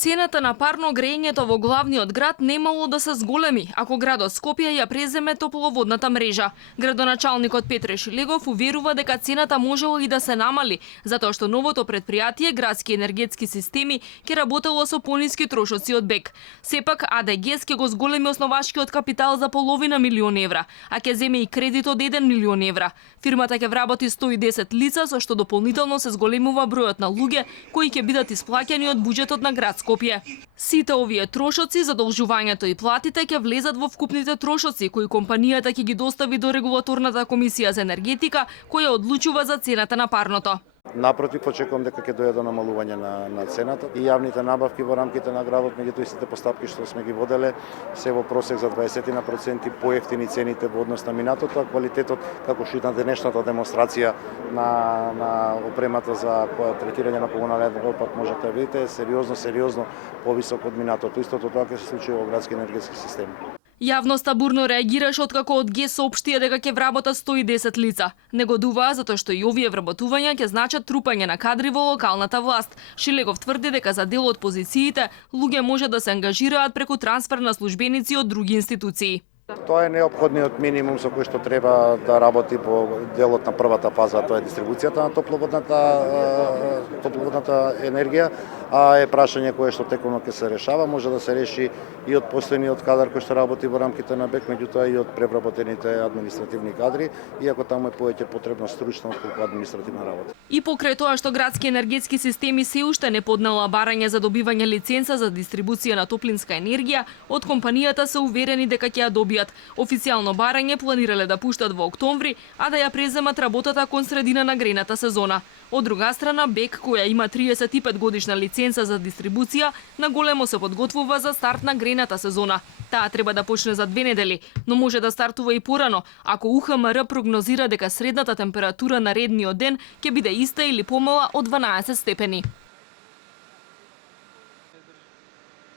Цената на парно грејењето во главниот град немало да се зголеми ако градот Скопје ја преземе топловодната мрежа. Градоначалникот Петре Шилегов уверува дека цената можело и да се намали, затоа што новото претпријатие Градски енергетски системи ќе работело со пониски трошоци од БЕК. Сепак АДГ ќе го зголеми основашкиот капитал за половина милион евра, а ќе земе и кредит од 1 милион евра. Фирмата ќе вработи 110 лица, со што дополнително се зголемува бројот на луѓе кои ќе бидат исплаќани од буџетот на град Скопје. Сите овие трошоци, задолжувањето и платите ќе влезат во вкупните трошоци кои компанијата ќе ги достави до регулаторната комисија за енергетика, која одлучува за цената на парното. Напротив, очекувам дека ќе дојде до намалување на цената и јавните набавки во рамките на градот, меѓутоа истите постапки што сме ги воделе се во просек за 20% поевтини цените во однос на минатото, а квалитетот, како што и на денешната демонстрација на опремата за третирање на комунален отпад можете да видите, сериозно повисок од минатото. Истото тоа ќе се случи во градски енергетски системи. Јавноста бурно реагираше откако од ГЕС соопштија дека ќе вработат 110 лица. Негодуваа затоа што и овие вработувања ќе значат трупање на кадри во локалната власт. Шилегов тврди дека за дел од позициите луѓе може да се ангажираат преку трансфер на службеници од други институции. Тоа е неопходниот минимум со кој што треба да работи во делот на првата фаза, тоа е дистрибуцијата на топловодната енергија, а е прашање кое што текомно ќе се решава, може да се реши и од постојниот кадар кој што работи во рамките на БЕК, меѓутоа и од превработените административни кадри, иако таму е повеќе потребно стручна отколку административна работа. И покрај тоа што Градски енергетски системи се уште не поднела барање за добивање лиценца за дистрибуција на топлинска енергија, од компанијата се уверени дека ќе ја добијат. Официјално барање планирале да пуштат во октомври, а да ја преземат работата кон средина на грејната сезона. Од друга страна, БЕК, која има 35 годишна лиценца за дистрибуција, наголемо се подготвува за старт на грејната сезона. Таа треба да почне за 2 недели, но може да стартува и порано, ако УХМР прогнозира дека средната температура на редниот ден ќе биде иста или помала од 12 степени.